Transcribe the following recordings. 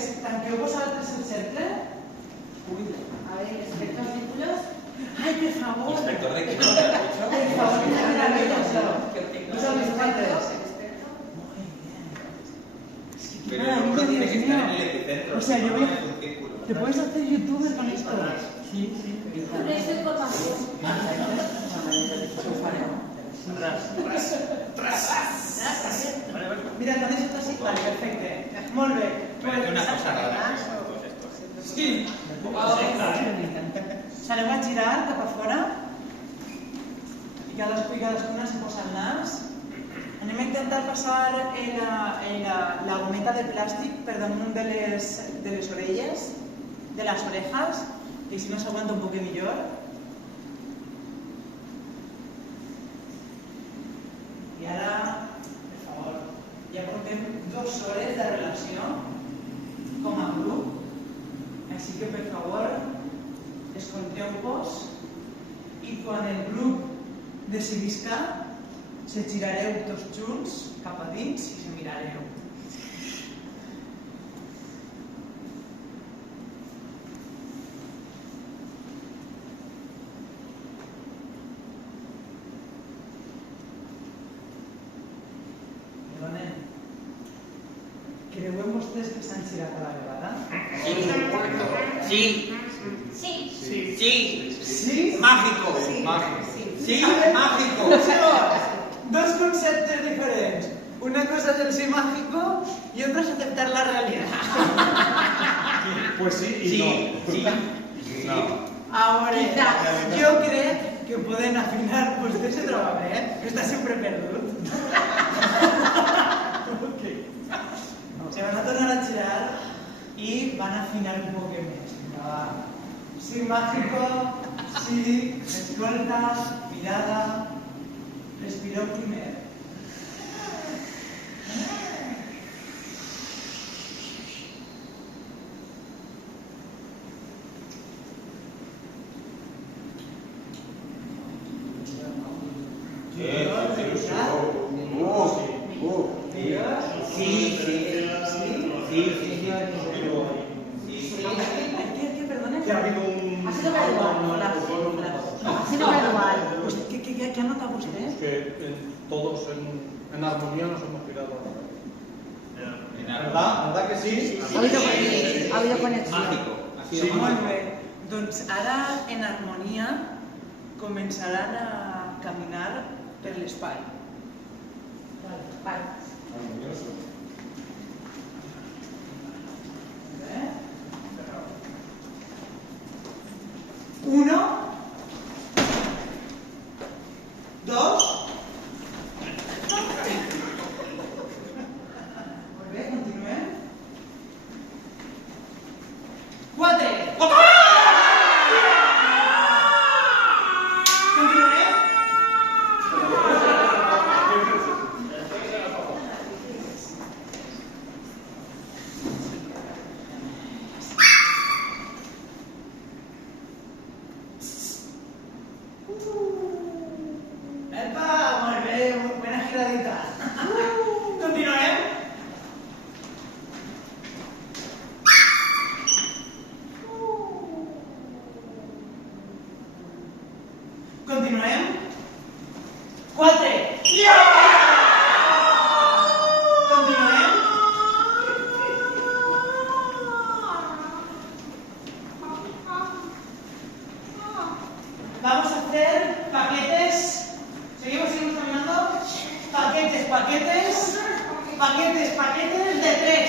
Pues, tanqueu vosaltres el cercle? A ver, respecto als círculos. Ay, por favor. ¿Inspector de qué? ¿No? Por favor, qué maravilloso. Los administradores. Qué maravilla, Dios mío. O sea, yo voy a... ¿Te puedes hacer youtuber con esto? Sí, sí. Coneixo informació. Mira, con esto así, vale, perfecte. Molt bé. Parece una cosa rara. Sí. S'aneu a girar cap a fora i cadascú i cadascuna se posa el nas. Anem a intentar passar la gometa de plàstic per damunt de les orelles, de les orejas, i si no s'aguanta un poc millor. I ara, per favor, ja portem 2 hores de relació com a grup, així que per favor escolteu-vos i quan el grup decidisca se girareu tots junts cap a dins i se mirareu. Perdonen, creuen vostès que s'han girat a la vegada? Sí. Sí. Sí. Sí? Mágico. Sí, mágico. Dos conceptos diferentes. Una cosa es el sí mágico y otra es aceptar la realidad. Pues sí y no. Sí. No. Ahora, yo creo que pueden afinar, pues usted se troba bé, que está siempre perdut. Se van a tornar a girar y van a afinar un poco más. Sí mágico, sí, escolta, mirada, respiró primero. Que ha habido un... Ha sido gradual. Ha sido gradual. Pues, ¿qué ha notado usted? Que todos en armonía nos hemos girado. ¿Verdad que sí? Ha habido conexión. Mágico. Sí, Molt bé. Doncs ara, en harmonia, començaran a caminar per l'espai. Vale. Uno, dos. Molt bé, continuem. 4. Continuem. Epa, molt bé, buena giradita. Continuem. Continuem. 4. Continuem. Vamos a hacer paquetes. Seguimos caminando. Paquetes de 3.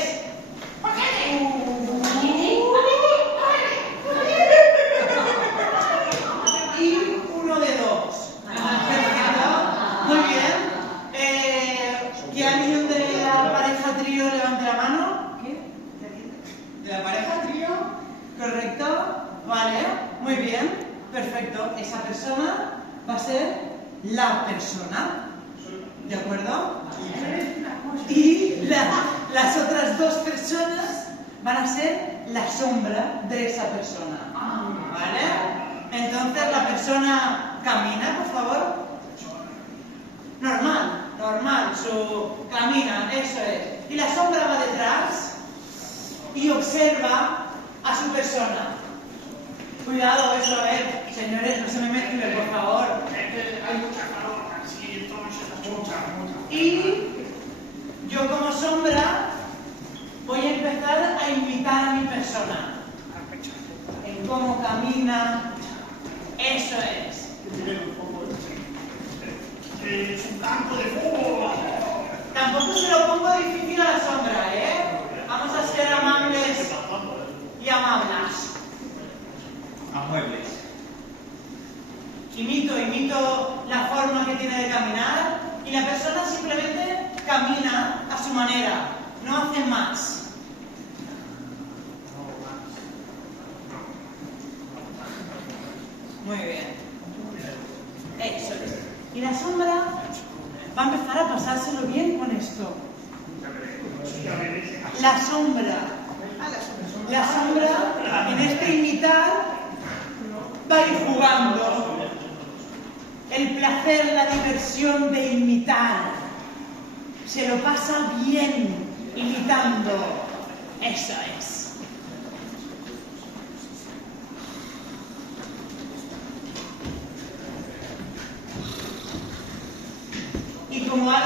Y uno de 2. Perfecto. Muy bien. ¿Que alguien de la pareja trío levante la mano? ¿Qué? ¿De la pareja trío? Correcto. Vale. Muy bien. Perfecto. Esa persona va a ser la persona. ¿De acuerdo? Y las otras 2 personas van a ser la sombra de esa persona. ¿Vale? Entonces la persona camina, por favor. Normal. Camina, eso es. Y la sombra va detrás. y observa a su persona. Cuidado, eso, a ver, señores, no se me mezclen, por favor. Hay mucha calor, así, entonces, mucha. Y yo como sombra voy a empezar a invitar a mi persona en cómo camina. Eso es. Es un campo de fútbol. Tampoco se lo pongo difícil a la sombra, ¿eh? Vamos a ser amables y amables. A muebles. Imito la forma que tiene de caminar y la persona simplemente camina a su manera, no hace más. Muy bien. Eso es. Y la sombra va a empezar a pasárselo bien con esto. La sombra en este imitar va a ir jugando. El placer, la diversión de imitar. Se lo pasa bien imitando. Eso es. Y como